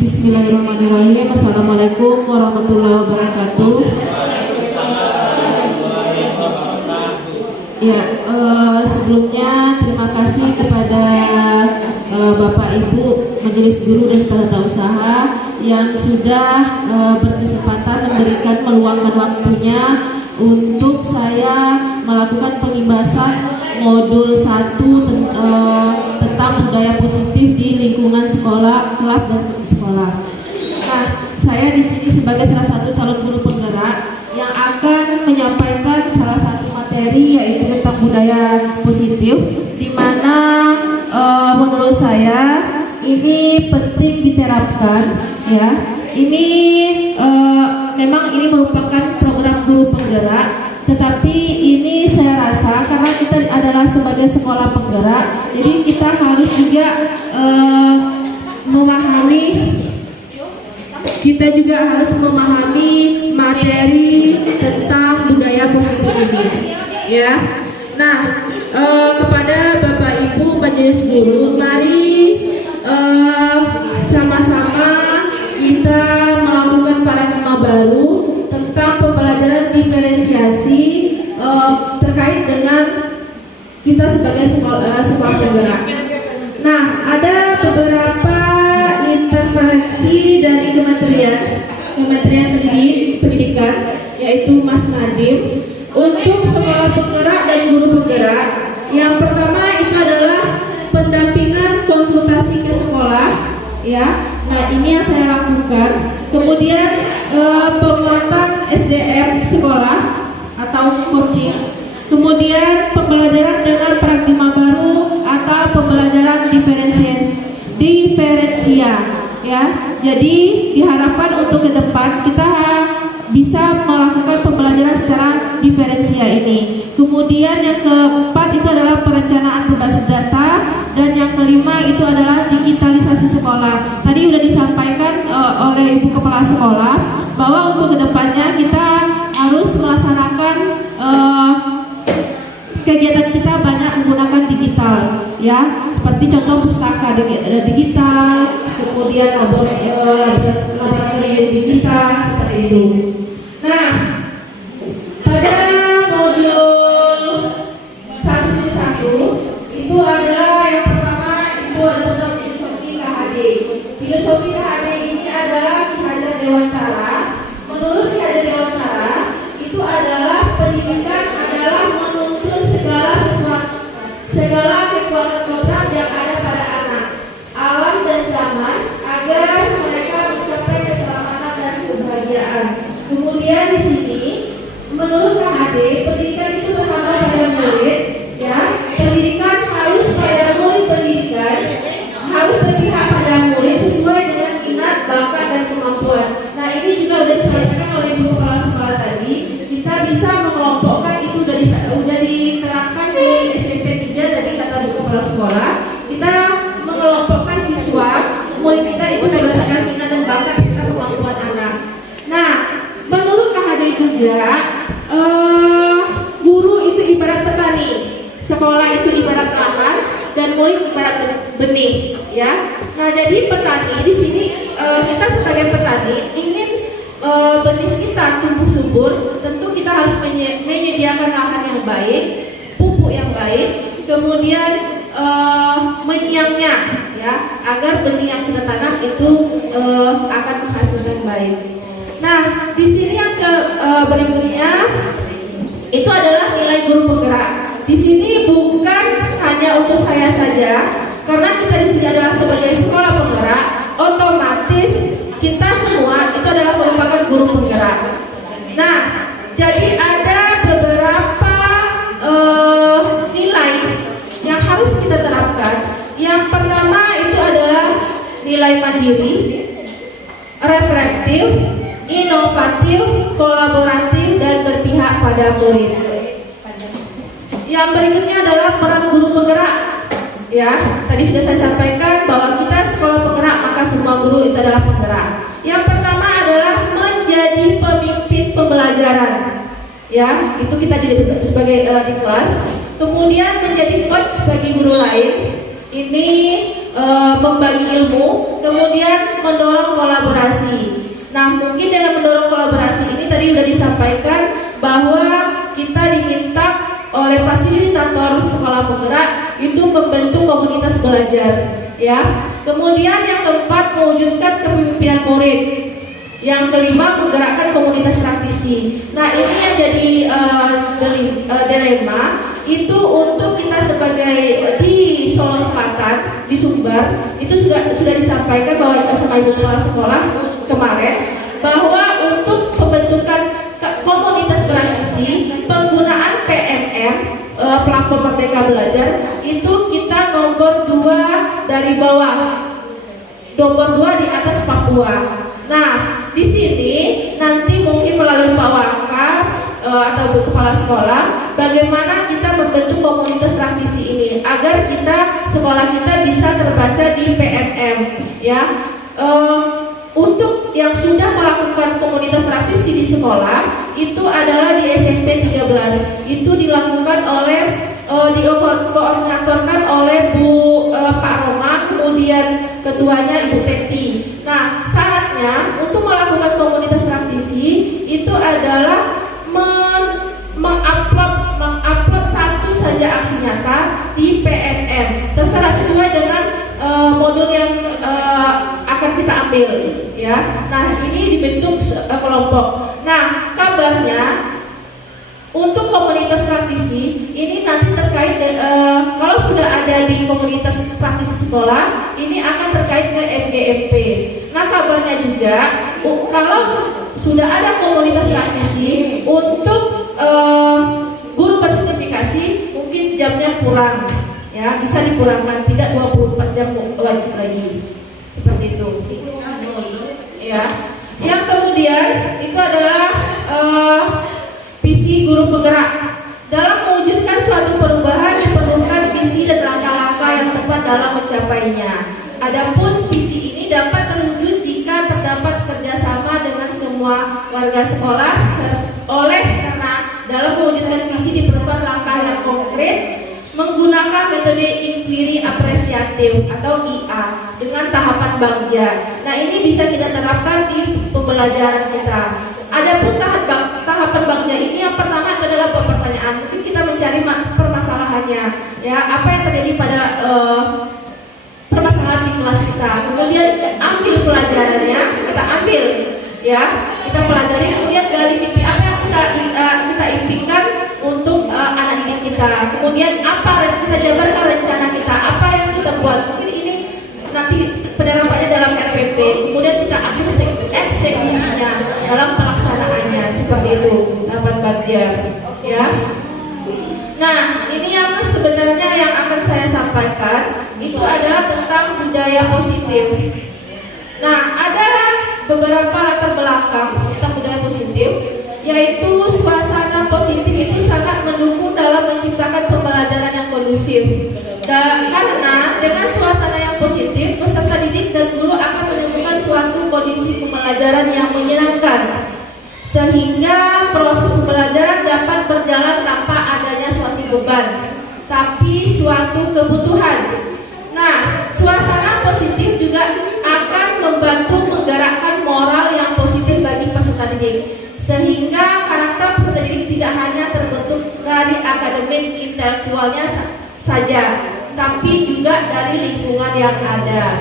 Bismillahirrahmanirrahim. Assalamualaikum warahmatullahi wabarakatuh. Ya, sebelumnya terima kasih kepada Bapak Ibu Majelis Guru dan Tata-Usaha yang sudah berkesempatan meluangkan waktunya untuk saya melakukan pengimbasan modul 1 tentang budaya positif di lingkungan sekolah, kelas dan sekolah. Nah, saya di sini sebagai salah satu calon guru penggerak yang akan menyampaikan salah satu materi yaitu tentang budaya positif, di mana menurut saya ini penting diterapkan, ya. Ini memang ini merupakan program guru penggerak, tetapi ini saya rasa karena kita adalah sebagai sekolah penggerak, jadi kita harus juga memahami materi tentang budaya positif ini, ya. Nah, kepada Bapak Ibu Majelis Guru, mari sama-sama kita melakukan paradigma baru tentang pembelajaran diferensiasi terkait dengan kita sebagai sekolah penggerak. Nah, ada beberapa intervensi dari Kementerian Pendidikan, yaitu Mas Nadiem, untuk sekolah penggerak dan guru penggerak. Yang pertama itu adalah pendampingan konsultasi ke sekolah, ya. Nah, ini yang saya lakukan. Kemudian penguatan SDM sekolah atau coaching. Kemudian pembelajaran dengan paradigma baru atau pembelajaran diferensia, ya. Jadi diharapkan untuk ke depan kita bisa melakukan pembelajaran secara diferensia ini. Kemudian yang keempat itu adalah perencanaan berbasis data, dan yang kelima itu adalah digitalisasi sekolah. Tadi sudah disampaikan oleh Ibu Kepala Sekolah bahwa untuk kedepannya kita harus melaksanakan kegiatan kita banyak menggunakan digital, ya, seperti contoh pustaka digital, kemudian laboratorium digital, seperti itu. Nah, pada modul 1.1 itu adalah yang pertama itu adalah tentang filosofi KHD. Filosofi KHD ini adalah Ki Hajar Dewantara. Menurut Ki Hajar Dewantara itu adalah pendidikan adalah menuntun segala kekuatan kodrat yang ada pada anak, alam dan zaman agar mereka mencapai keselamatan dan kebahagiaan. Kemudian di sini menurut KHD pendidikan itu berhambat pada murid, ya. Pendidikan harus pada murid, pendidikan harus berpihak pada murid sesuai dengan minat, bakat dan kemampuan. Nah, ini juga sudah disampaikan oleh Ibu Kepala Sekolah tadi. Kita bisa mengelompokkan itu sudah diterapkan di SMP 3 tadi kata Bu Kepala Sekolah. Kita mengelompokkan siswa murid kita itu berdasarkan minat dan bakat serta kemampuan anak. Nah, menurut KHD juga guru itu ibarat petani, sekolah itu ibarat lahan, dan murid ibarat benih, ya. Nah, jadi petani di sini kita sebagai petani ingin benih kita tumbuh subur, tentu kita harus menyediakan lahan yang baik, pupuk yang baik, kemudian menyiangnya, ya, agar benih yang kita tanam itu akan menghasilkan baik. Nah, di sini yang berikutnya itu adalah nilai guru penggerak. Di sini bukan hanya untuk saya saja, karena kita di sini adalah sebagai sekolah penggerak, otomatis kita semua itu adalah merupakan guru penggerak. Nah, jadi ada beberapa nilai yang harus kita terapkan. Yang pertama itu adalah nilai mandiri, reflektif, inovatif, kolaboratif, dan berpihak pada murid. Yang berikutnya adalah peran guru penggerak, ya. Tadi sudah saya sampaikan bahwa kita sekolah penggerak, maka semua guru itu adalah penggerak. Yang pertama adalah menjadi pemimpin pembelajaran, ya. Itu kita sebagai di kelas. Kemudian menjadi coach bagi guru lain. Ini membagi ilmu, kemudian mendorong kolaborasi. Nah, mungkin dengan mendorong kolaborasi ini tadi sudah disampaikan bahwa kita diminta oleh fasilitator sekolah penggerak itu membentuk komunitas belajar, ya. Kemudian yang keempat, mewujudkan kepemimpinan murid. Yang kelima, menggerakkan komunitas praktisi. Nah, ini yang jadi dilema itu untuk kita sebagai di Solo Selatan, di Sumbar, itu sudah disampaikan bahwa sama Ibu Kepala Sekolah kemarin bahwa untuk pembentukan komunitas praktisi, penggunaan PMM platform Merdeka Belajar itu kita nomor 2 dari bawah, nomor 2 di atas Papua. Nah, di sini nanti mungkin melalui Pak Wakaf atau Bu Kepala Sekolah, bagaimana kita membentuk komunitas praktisi ini agar sekolah kita bisa terbaca di PMM, ya. Untuk yang sudah melakukan komunitas praktisi di sekolah itu adalah di SMP 13. Itu dilakukan oleh dikoordinatorkan oleh Pak Roma, kemudian ketuanya Ibu Teti. Nah, syaratnya untuk melakukan komunitas praktisi itu adalah mengupload satu saja aksi nyata di PMM. Terserah sesuai dengan modul yang akan kita ambil, ya. Nah, ini dibentuk kelompok. Nah, kabarnya untuk komunitas praktisi ini nanti terkait kalau sudah ada di komunitas praktisi sekolah ini akan terkait ke MGMP. Nah, kabarnya juga kalau sudah ada komunitas praktisi untuk guru bersertifikasi mungkin jamnya kurang, ya, bisa dikurangkan, tidak 24 jam wajib lagi. Seperti itu, ya. Yang kemudian itu adalah visi guru penggerak. Dalam mewujudkan suatu perubahan diperlukan visi dan langkah-langkah yang tepat dalam mencapainya. Adapun visi ini dapat terwujud jika terdapat kerjasama dengan semua warga sekolah. Karena dalam mewujudkan visi diperlukan langkah yang konkret menggunakan metode inquiry apresiatif atau IA dengan tahapan bagja. Nah, ini bisa kita terapkan di pembelajaran kita. Adapun tahapan bagja ini yang pertama itu adalah pertanyaan. Mungkin kita mencari permasalahannya, ya, apa yang terjadi pada permasalahan di kelas kita. Kemudian ambil pelajarannya, kita ambil, ya, kita pelajari. Kemudian gali mimpi apa yang kita impikan untuk anak didik kita. Kemudian kita jabarkan rencana kita, apa yang kita buat. Mungkin ini nanti penerapannya dalam RPP. Kemudian kita eksekusinya dalam pelaksanaannya, seperti itu tahapan bagja, ya. Nah, ini yang sebenarnya yang akan saya sampaikan itu adalah tentang budaya positif. Nah, ada beberapa latar belakang tentang budaya positif, yaitu suasana positif itu sangat mendukung dalam menciptakan pembelajaran yang kondusif. Karena dengan suasana yang positif, peserta didik dan guru akan menemukan suatu kondisi pembelajaran yang menyenangkan, sehingga proses pembelajaran dapat berjalan tanpa adanya suatu beban, tapi suatu kebutuhan. Nah, suasana positif juga akan membantu menggerakkan moral yang positif bagi peserta didik, sehingga karakter peserta didik tidak hanya terbentuk dari akademik intelektualnya saja, tapi juga dari lingkungan yang ada.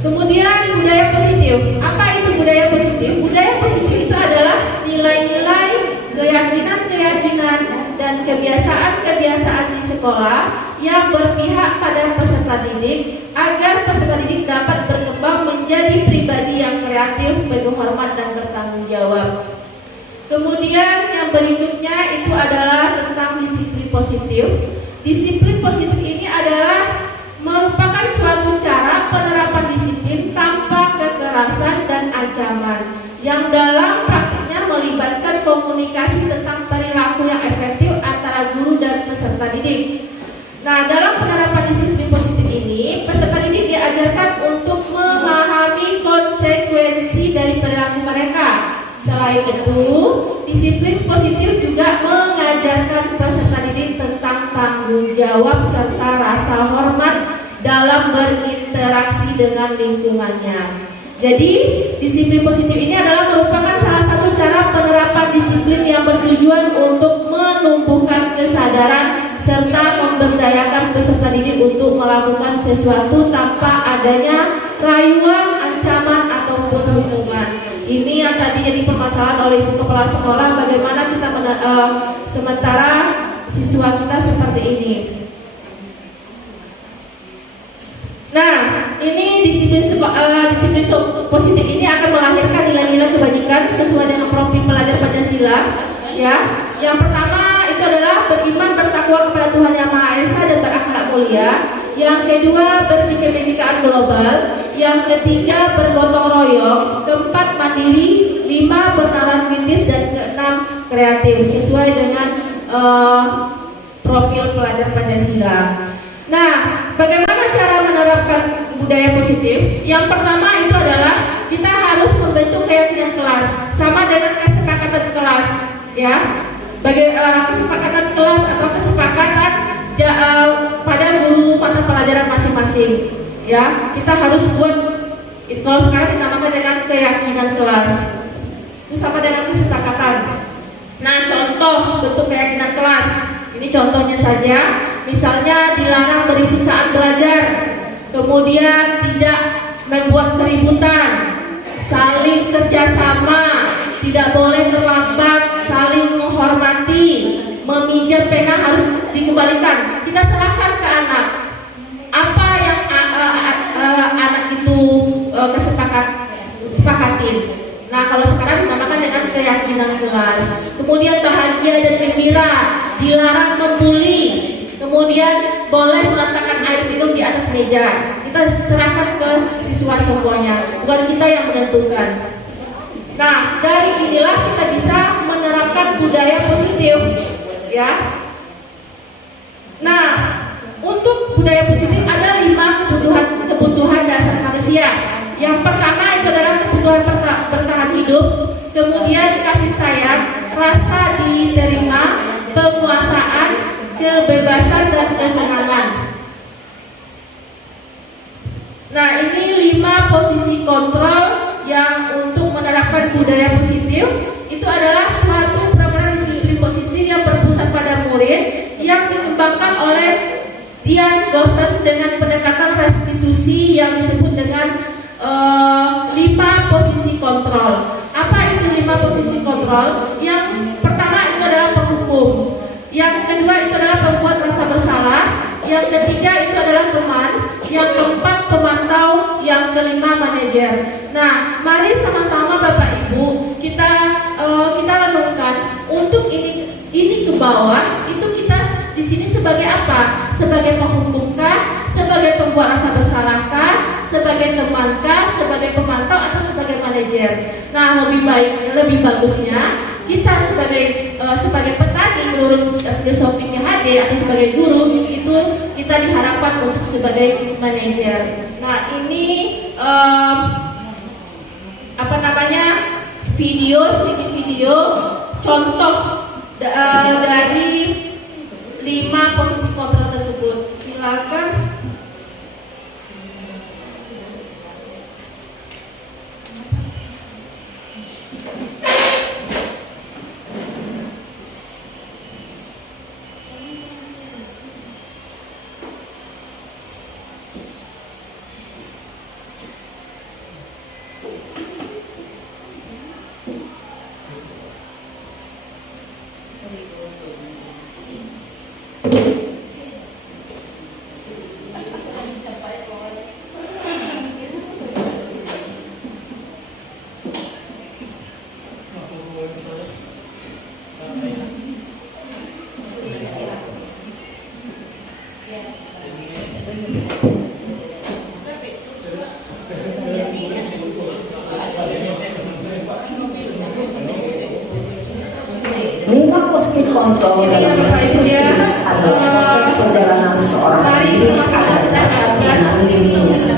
Kemudian budaya positif. Apa itu budaya positif? Budaya positif itu adalah nilai-nilai, keyakinan-keyakinan, dan kebiasaan-kebiasaan di sekolah yang berpihak pada peserta didik agar peserta didik dapat berkembang menjadi pribadi yang kreatif, penuh hormat, dan bertanggung jawab. Kemudian yang berikutnya itu adalah tentang disiplin positif. Disiplin positif ini adalah merupakan suatu cara penerapan disiplin tanpa kekerasan dan ancaman, yang dalam praktiknya melibatkan komunikasi tentang perilaku yang efektif antara guru dan peserta didik. Nah, dalam penerapan disiplin positif ini, peserta didik diajarkan untuk memahami konsekuensi dari perilaku mereka. Selain itu, disiplin positif juga mengajarkan peserta didik tentang tanggung jawab serta rasa hormat dalam berinteraksi dengan lingkungannya. Jadi disiplin positif ini adalah merupakan salah satu cara penerapan disiplin yang bertujuan untuk menumbuhkan kesadaran serta memberdayakan peserta didik untuk melakukan sesuatu tanpa adanya rayuan, ancaman ataupun hukuman. Ini yang tadi jadi permasalahan oleh Ibu Kepala Sekolah, bagaimana kita sementara siswa kita seperti ini. Nah, ini disiplin positif ini akan melahirkan nilai-nilai kebajikan sesuai dengan profil pelajar Pancasila. Ya, yang pertama itu adalah beriman bertakwa kepada Tuhan Yang Maha Esa dan berakhlak mulia. Yang kedua berkebinekaan global. Yang ketiga bergotong royong. Keempat mandiri. 5 bernalar kritis dan keenam kreatif sesuai dengan profil pelajar Pancasila. Nah, bagaimana cara menerapkan budaya positif? Yang pertama itu adalah kita harus membentuk keyakinan kelas sama dengan kesepakatan kelas, ya. Kesepakatan kelas atau kesepakatan pada guru mata pelajaran masing-masing, ya. Kita harus buat, kalau sekarang dinamakan dengan keyakinan kelas, itu sama dengan kesepakatan. Nah, contoh bentuk keyakinan kelas. Ini contohnya saja, misalnya dilarang berisik saat belajar, kemudian tidak membuat keributan, saling kerjasama, tidak boleh terlambat, saling menghormati, meminjam pena harus dikembalikan. Kita serahkan ke anak apa yang anak itu sepakatin. Nah, kalau sekarang dinamakan dengan keyakinan kelas. Kemudian bahagia dan gembira, dilarang membuli. Kemudian boleh meletakkan air minum di atas meja. Kita serahkan ke siswa semuanya, bukan kita yang menentukan. Nah, dari inilah kita bisa menerapkan budaya positif, ya. Nah, untuk budaya positif ada 5 kebutuhan dasar manusia. Yang pertama itu adalah kebutuhan bertahan hidup, kemudian kasih sayang, rasa diterima, penguasaan, kebebasan dan kesenangan. Nah, ini 5 posisi kontrol yang untuk menerapkan budaya positif. Itu adalah suatu program disiplin positif yang berpusat pada murid yang dikembangkan oleh Dian Gosen dengan pendekatan restitusi yang disebut dengan 5 posisi kontrol. Apa itu 5 posisi kontrol? Yang pertama itu adalah penghukum, yang kedua itu adalah pembuat rasa bersalah, yang ketiga itu adalah teman, yang keempat pemantau, yang kelima manajer. Nah, mari sama-sama Bapak Ibu kita renungkan untuk ini ke bawah itu kita di sini sebagai apa? Sebagai penghukumkah? Sebagai pembuat rasa bersalahkah? Sebagai temankah, sebagai pemantau atau sebagai manajer? Nah, lebih bagusnya kita sebagai petani menurut filosofi PHD atau sebagai guru itu kita diharapkan untuk sebagai manajer. Nah, ini sedikit video contoh dari 5 posisi kontrol tersebut. Silakan. kontrol dalam restitusi adalah proses perjalanan seorang pendidik agar dapat mengenali dirinya.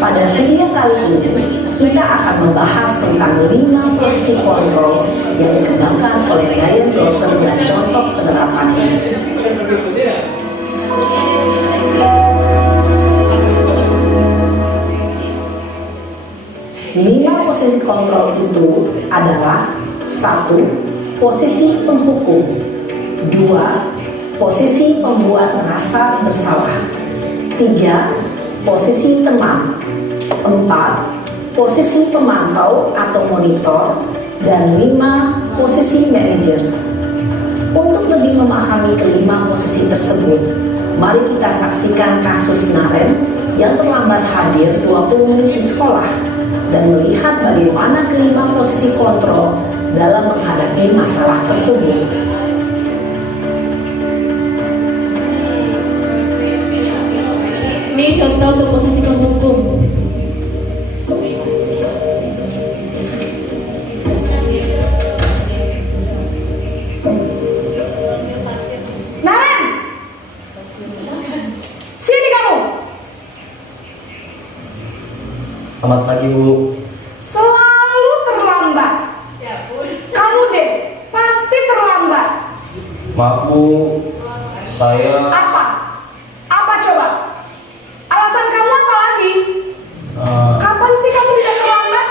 Pada video kali ini, kita akan membahas tentang 5 posisi kontrol yang dikembangkan oleh Dian Gosen dan contoh penerapannya. posisi kontrol itu adalah: 1. Posisi penghukum. 2. Posisi pembuat merasa bersalah. 3. Posisi teman. 4. Posisi pemantau atau monitor. Dan 5. Posisi manajer. Untuk lebih memahami kelima posisi tersebut, mari kita saksikan kasus Naren yang terlambat hadir 20 menit di sekolah dan melihat bagaimana kelima posisi kontrol dalam menghadapi masalah tersebut. Ini contoh untuk posisi penghukum. Naren, sini kamu. Selamat pagi, Bu. Selalu terlambat. Kamu deh, pasti terlambat. Maaf, Bu. Saya Apa? Apa coba? Alasan kamu apa lagi? Kapan sih kamu tidak terlambat?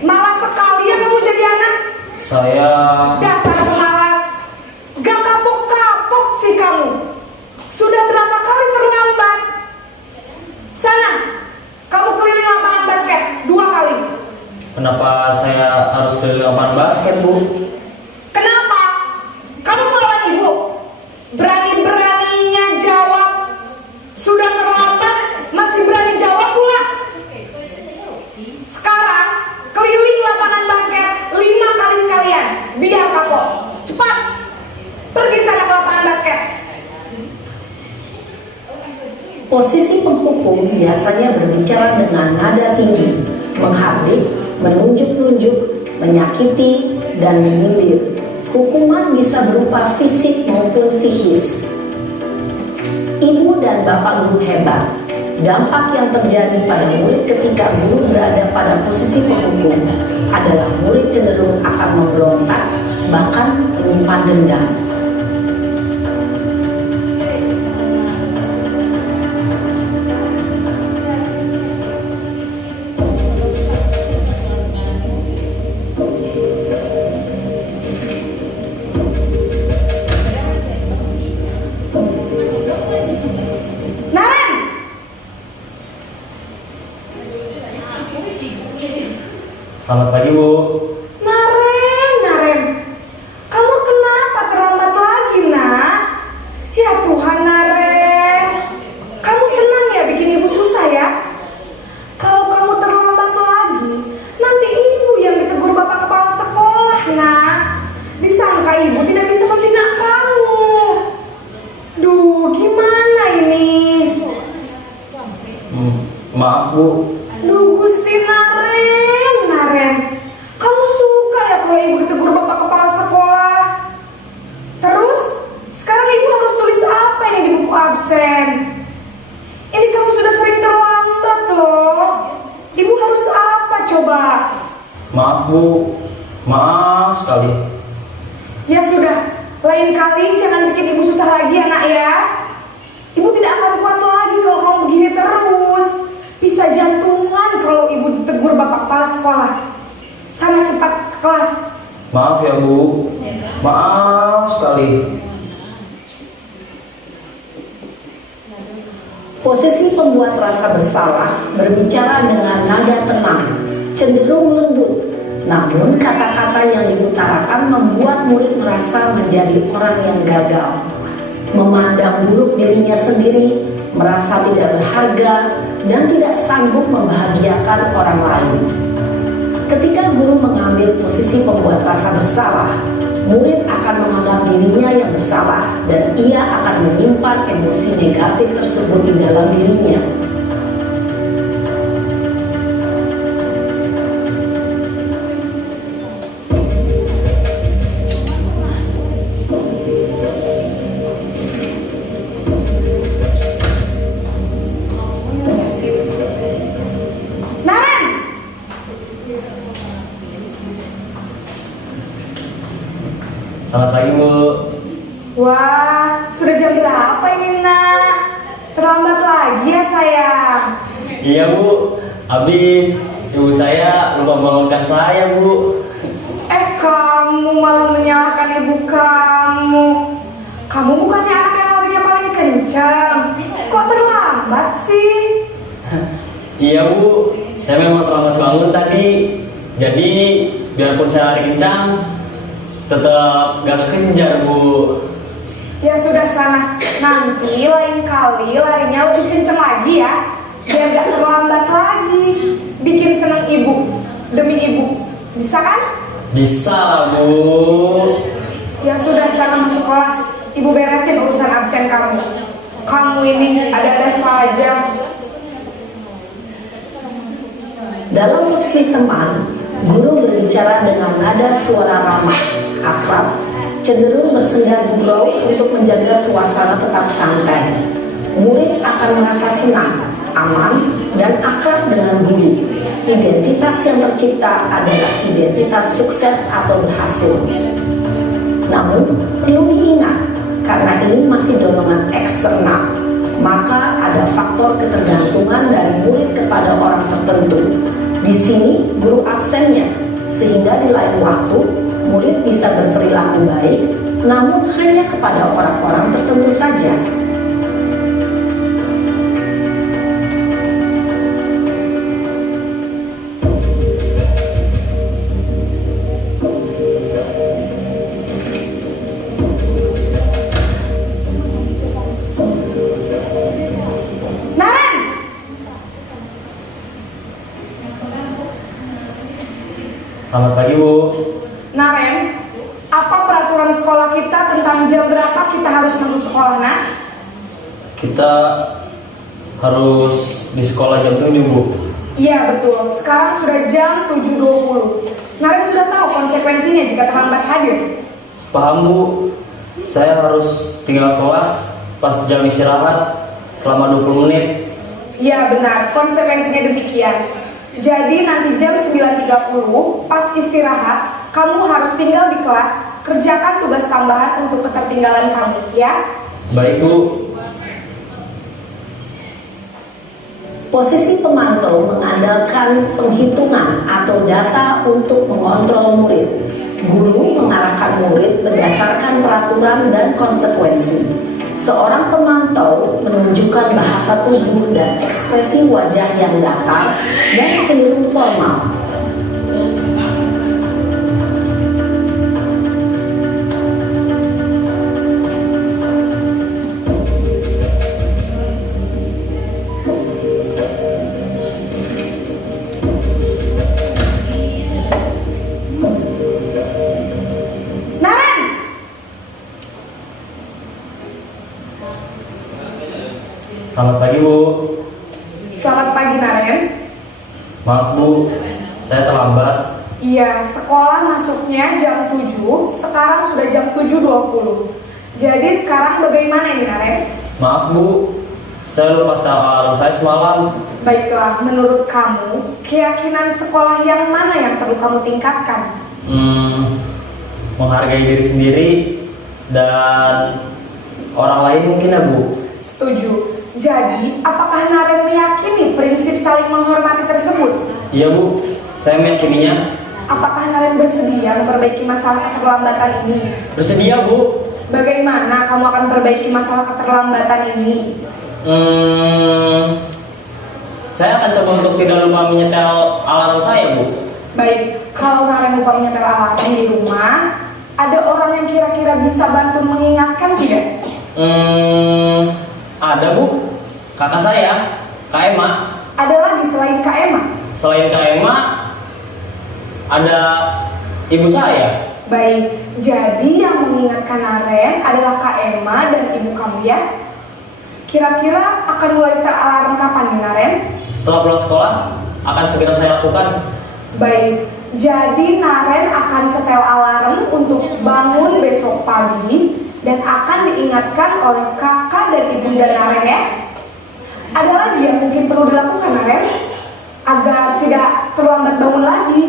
Malas sekali ya kamu jadi anak. saya Dasar pemalas. Gak kapok-kapok sih kamu. Sudah berapa kali terlambat? Sana, kamu keliling lapangan basket 2 kali. kenapa saya harus keliling lapangan basket, Bu? Kenapa? Kamu melawan ibu. Berani-beraninya jawab. Sudah terlambat, masih berani jawab pula. Sekarang, keliling lapangan basket 5 kali sekalian. Biar kapok. Cepat. Pergi sana ke lapangan basket. Posisi penghukum biasanya berbicara dengan nada tinggi, menghardik, menunjuk-nunjuk, menyakiti, dan menyindir. Hukuman bisa berupa fisik maupun psikis. Ibu dan bapak guru hebat. Dampak yang terjadi pada murid ketika guru berada pada posisi penghukum adalah murid cenderung akan memberontak, bahkan menyimpan dendam. Naren, Selamat pagi, Bu. Naren, kamu kenapa terlambat lagi, nak? Ya Tuhan, Naren, kamu senang ya bikin ibu susah ya? Kalau kamu terlambat lagi, nanti ibu yang ditegur bapak kepala sekolah, nak. Disangka ibu tidak bisa membina kamu. Duh, gimana ini? Maaf, Bu. Duh, Gusti Naren, kamu suka ya kalau ibu ditegur bapak kepala sekolah? Terus, sekarang ibu harus tulis apa ini di buku absen? Ini kamu sudah sering terlambat loh. Ibu harus apa coba? Maaf, Bu. Maaf sekali. Ya sudah, lain kali jangan bikin ibu susah lagi ya nak ya. Ibu tidak akan kuat lagi kalau kamu begini terus. Bisa jantungan kalau ibu ditegur bapak kepala sekolah. Sana cepat ke kelas. Maaf ya, Bu. Maaf sekali. Posisi pembuat rasa bersalah berbicara dengan nada tenang, cenderung lembut. Namun kata-kata yang diutarakan membuat murid merasa menjadi orang yang gagal, memandang buruk dirinya sendiri, merasa tidak berharga, dan tidak sanggup membahagiakan orang lain. Ketika guru mengambil posisi pembuat rasa bersalah, murid akan menganggap dirinya yang bersalah dan ia akan menyimpan emosi negatif tersebut di dalam dirinya. Naren, Selamat pagi, Bu. wah, sudah jam berapa ini nak? Terlambat lagi ya sayang. Iya, Bu. Habis ibu saya lupa bangunkan saya, Bu. Kamu malah menyalahkan ibu kamu. Kamu bukannya anak yang larinya paling kencang. Kok terlambat sih? Iya, Bu. Saya memang terlambat bangun tadi. Jadi, biarpun saya lari kencang, tetap gak kekejar, Bu. Ya sudah sana, nanti lain kali larinya lebih kenceng lagi ya, biar gak terlambat lagi. Bikin seneng ibu, demi ibu, bisa kan? Bisa lah, Bu. Ya sudah sana masuk kelas, ibu beresin urusan absen kamu. Kamu ini ada-ada saja. Dalam posisi teman, guru berbicara dengan nada suara ramah, akrab, cenderung bersenda gurau untuk menjaga suasana tetap santai. Murid akan merasa senang, aman, dan akrab dengan guru. Identitas yang tercipta adalah identitas sukses atau berhasil. Namun, perlu diingat, karena ini masih dorongan eksternal, maka ada faktor ketergantungan dari murid kepada orang tertentu. Di sini, guru absennya, sehingga di lain waktu, murid bisa berperilaku baik, namun hanya kepada orang-orang tertentu saja. Naren! Selamat pagi, Bu. Naren, apa peraturan sekolah kita tentang jam berapa kita harus masuk sekolah, Nak? Kita harus di sekolah jam 7, Bu. Iya betul, sekarang sudah jam 7.20. Naren sudah tahu konsekuensinya jika terlambat hadir. Paham, Bu. Saya harus tinggal kelas pas jam istirahat selama 20 menit. Iya benar, konsekuensinya demikian. Jadi nanti jam 9.30 pas istirahat, kamu harus tinggal di kelas, kerjakan tugas tambahan untuk ketertinggalan kamu, ya? Baik, Bu. Posisi pemantau mengandalkan penghitungan atau data untuk mengontrol murid. Guru mengarahkan murid berdasarkan peraturan dan konsekuensi. Seorang pemantau menunjukkan bahasa tubuh dan ekspresi wajah yang datar dan cenderung formal. Naren! Selamat pagi, Bu. Selamat pagi, Naren. Maaf, Bu. Saya terlambat. Iya, sekolah masuknya jam 7, sekarang sudah jam 7.20. Jadi sekarang bagaimana ini, Naren? Maaf, Bu. Saya lupa setel alarm saya semalam. Baiklah, menurut kamu, keyakinan sekolah yang mana yang perlu kamu tingkatkan? Menghargai diri sendiri dan orang lain mungkin, ya, Bu. Setuju. Jadi, apakah Naren meyakini prinsip saling menghormati tersebut? Iya, Bu. Saya meyakininya. Apakah Naren bersedia memperbaiki masalah keterlambatan ini? Bersedia, Bu. Bagaimana kamu akan memperbaiki masalah keterlambatan ini? Saya akan coba untuk tidak lupa menyetel alarm saya, Bu. Baik, kalau Naren lupa menyetel alarm di rumah, ada orang yang kira-kira bisa bantu mengingatkan tidak? Ada, Bu. Kakak saya, Kak Emma. Ada lagi selain Kak Emma? Selain Kak Emma, ada ibu saya. Baik, jadi yang mengingatkan Naren adalah Kak Emma dan ibu kamu, ya? Kira-kira akan mulai setel alarm kapan nih, Naren? Setelah pulang sekolah, akan segera saya lakukan. Baik, jadi Naren akan setel alarm untuk bangun besok pagi dan akan diingatkan oleh kakak dan ibunda Naren, ya. Ada lagi yang mungkin perlu dilakukan, Naren, agar tidak terlambat bangun lagi?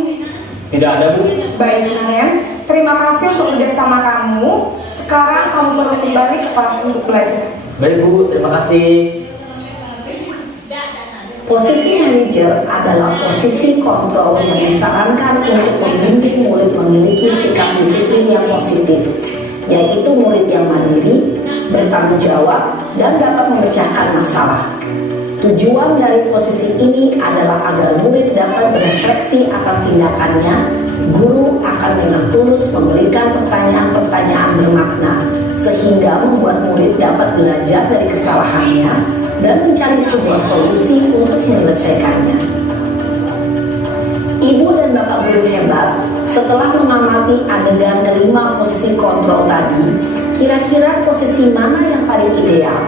Tidak ada, Bu. Baik, Naren, terima kasih untuk kerjasama kamu. Sekarang kamu perlu kembali ke kelas untuk belajar. Baik, Bu. Terima kasih. Posisi manajer adalah posisi kontrol yang disarankan untuk membimbing murid memiliki sikap disiplin yang positif, yaitu murid yang mandiri, bertanggung jawab, dan dapat memecahkan masalah. Tujuan dari posisi ini adalah agar murid dapat berefleksi atas tindakannya. Guru akan dengan tulus memberikan pertanyaan-pertanyaan bermakna, sehingga membuat murid dapat belajar dari kesalahannya dan mencari sebuah solusi untuk menyelesaikannya. Ibu dan bapak guru hebat, setelah mengamati adegan kelima posisi kontrol tadi, kira-kira posisi mana yang paling ideal?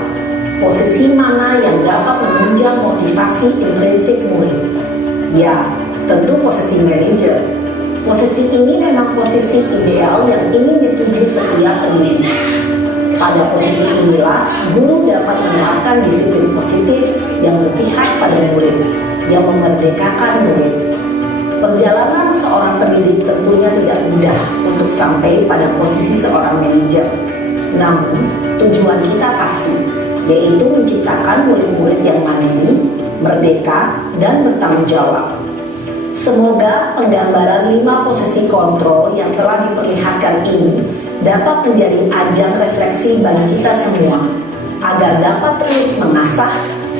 Posisi mana yang dapat menunjang motivasi intrinsik murid? Ya, tentu posisi manajer. Posisi ini memang posisi ideal yang ingin dituju setiap pendidik. Pada posisi inilah, guru dapat menerapkan disiplin positif yang berpihak pada murid, yang memerdekakan murid. Perjalanan seorang pendidik tentunya tidak mudah untuk sampai pada posisi seorang manajer. Namun, tujuan kita pasti, yaitu menciptakan murid-murid yang mandiri, merdeka, dan bertanggung jawab. Semoga penggambaran 5 posisi kontrol yang telah diperlihatkan ini dapat menjadi ajang refleksi bagi kita semua, agar dapat terus mengasah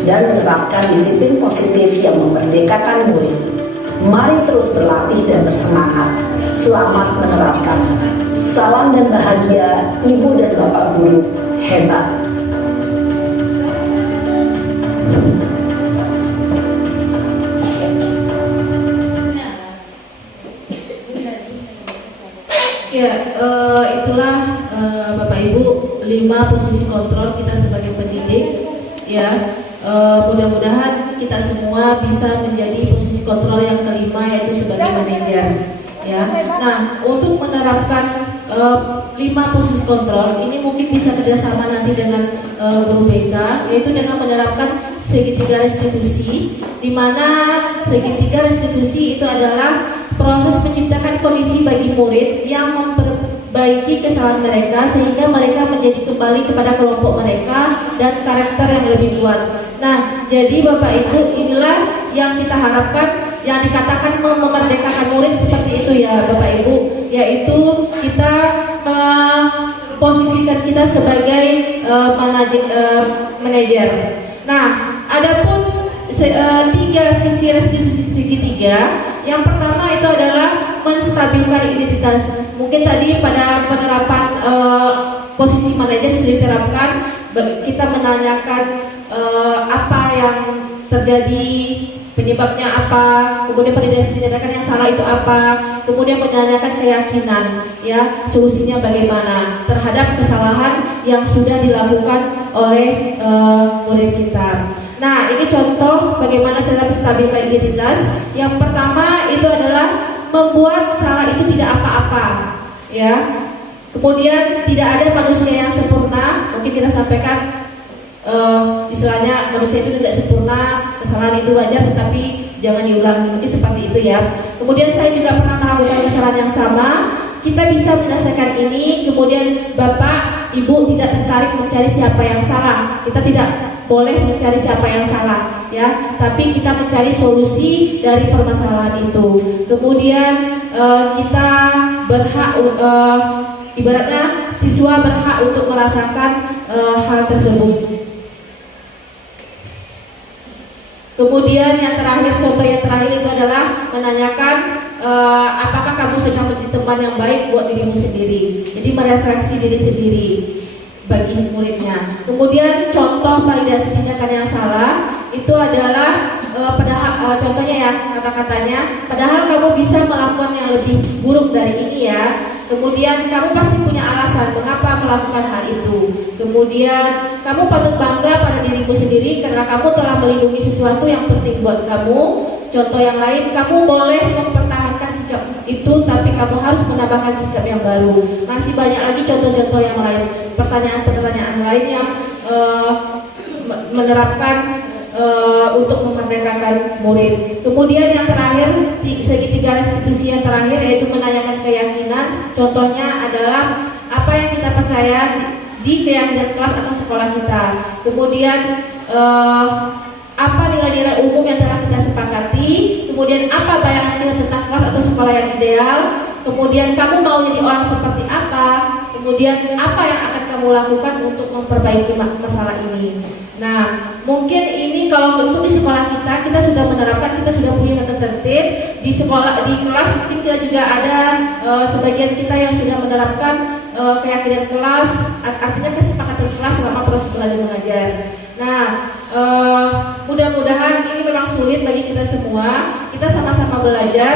dan menerapkan disiplin positif yang memerdekakan murid. Mari terus berlatih dan bersemangat. Selamat menerapkan. Salam dan bahagia Ibu dan Bapak Guru hebat. Ya, itulah Bapak Ibu 5 posisi kontrol kita sebagai pendidik. Ya, mudah-mudahan kita semua bisa menjadi posisi kontrol yang kelima, yaitu sebagai manajer. Ya, nah untuk menerapkan 5 posisi kontrol ini mungkin bisa kerjasama nanti dengan guru BK, yaitu dengan menerapkan segitiga restitusi, di mana segitiga restitusi itu adalah proses menciptakan kondisi bagi murid yang memperbaiki kesalahan mereka sehingga mereka menjadi kembali kepada kelompok mereka dan karakter yang lebih kuat. Nah, jadi Bapak Ibu, inilah yang kita harapkan, yang dikatakan memerdekakan murid seperti itu ya Bapak Ibu, yaitu kita posisikan kita sebagai manajer. Nah, adapun 3 sisi restitusi segitiga. Yang pertama itu adalah menstabilkan identitas. Mungkin tadi pada penerapan posisi manajer sudah diterapkan, kita menanyakan apa yang terjadi, penyebabnya apa, kemudian pada dinyatakan yang salah itu apa, kemudian menanyakan keyakinan, ya solusinya bagaimana terhadap kesalahan yang sudah dilakukan oleh murid kita. Nah, ini contoh bagaimana cara menstabilkan identitas. Yang pertama itu adalah membuat salah itu tidak apa-apa, ya. Kemudian tidak ada manusia yang sempurna. Mungkin kita sampaikan istilahnya manusia itu tidak sempurna, kesalahan itu wajar, tetapi jangan diulangi. Mungkin seperti itu ya. Kemudian saya juga pernah melakukan kesalahan yang sama. Kita bisa menyelesaikan ini. Kemudian Bapak, Ibu tidak tertarik mencari siapa yang salah. Kita tidak boleh mencari siapa yang salah, ya, tapi kita mencari solusi dari permasalahan itu. Kemudian kita berhak, ibaratnya siswa berhak untuk merasakan hal tersebut. Kemudian yang terakhir, contoh yang terakhir itu adalah menanyakan apakah kamu sedang menjadi teman yang baik buat dirimu sendiri. Jadi merefleksi diri sendiri bagi muridnya. Kemudian contoh validasi tindakan yang salah itu adalah padahal contohnya ya, kata-katanya, padahal kamu bisa melakukan yang lebih buruk dari ini ya. Kemudian kamu pasti punya alasan mengapa melakukan hal itu. Kemudian kamu patut bangga pada dirimu sendiri karena kamu telah melindungi sesuatu yang penting buat kamu. Contoh yang lain, kamu boleh mempertahankan sikap itu, tapi kamu harus menambahkan sikap yang baru. Masih banyak lagi contoh-contoh yang lain, pertanyaan-pertanyaan lain yang menerapkan untuk memerdekakan murid. Kemudian yang terakhir, segitiga restitusi yang terakhir yaitu menanyakan keyakinan. Contohnya adalah apa yang kita percaya di keyakinan kelas atau sekolah kita. Kemudian apa nilai-nilai umum yang telah kita sepakati, kemudian apa bayangan kita tentang kelas atau sekolah yang ideal, kemudian kamu mau jadi orang seperti apa, kemudian apa yang akan kamu lakukan untuk memperbaiki masalah ini. Nah, mungkin ini kalau untuk di sekolah kita sudah menerapkan, kita sudah punya tata tertib. Di sekolah, di kelas mungkin kita juga ada sebagian kita yang sudah menerapkan keyakinan kelas, artinya kesepakatan kelas selama proses belajar mengajar. Nah, mudah-mudahan ini memang sulit bagi kita semua. Kita sama-sama belajar.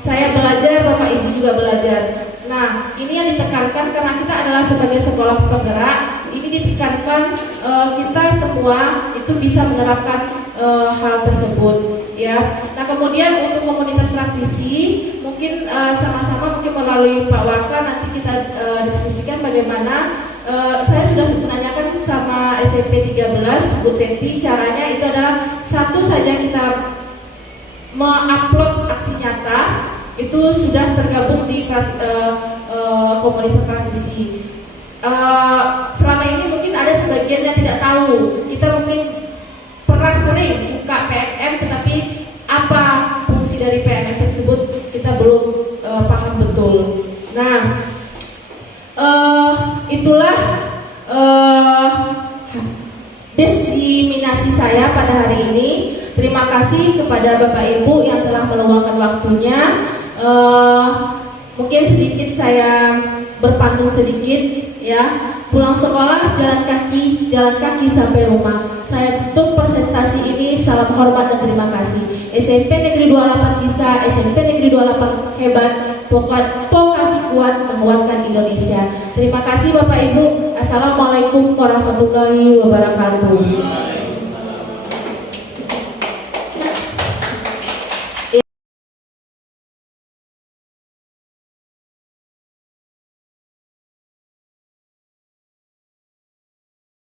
Saya belajar, Bapak Ibu juga belajar. Nah, ini yang ditekankan karena kita adalah sebagai sekolah penggerak. Ini ditekankan kita semua itu bisa menerapkan hal tersebut, ya. Nah, kemudian untuk komunitas praktisi, mungkin sama-sama mungkin melalui Pak Waka nanti kita diskusikan bagaimana. Saya sudah menanyakan sama SMP 13 Bu Teti, caranya itu adalah satu saja kita mengupload aksi nyata itu sudah tergabung di komunitas praktisi. Selama ini mungkin ada sebagian yang tidak tahu, kita mungkin pernah sering buka PMM tetapi apa fungsi dari PMM tersebut kita belum paham betul. Nah, itulah diseminasi saya pada hari ini. Terima kasih kepada Bapak Ibu yang telah meluangkan waktunya. Mungkin sedikit saya berpantun sedikit, ya. Pulang sekolah jalan kaki sampai rumah. Saya tutup presentasi ini, salam hormat dan terima kasih. SMP Negeri 28 bisa, SMP Negeri 28 hebat, vokasi kuat menguatkan Indonesia. Terima kasih Bapak Ibu. Assalamualaikum warahmatullahi wabarakatuh.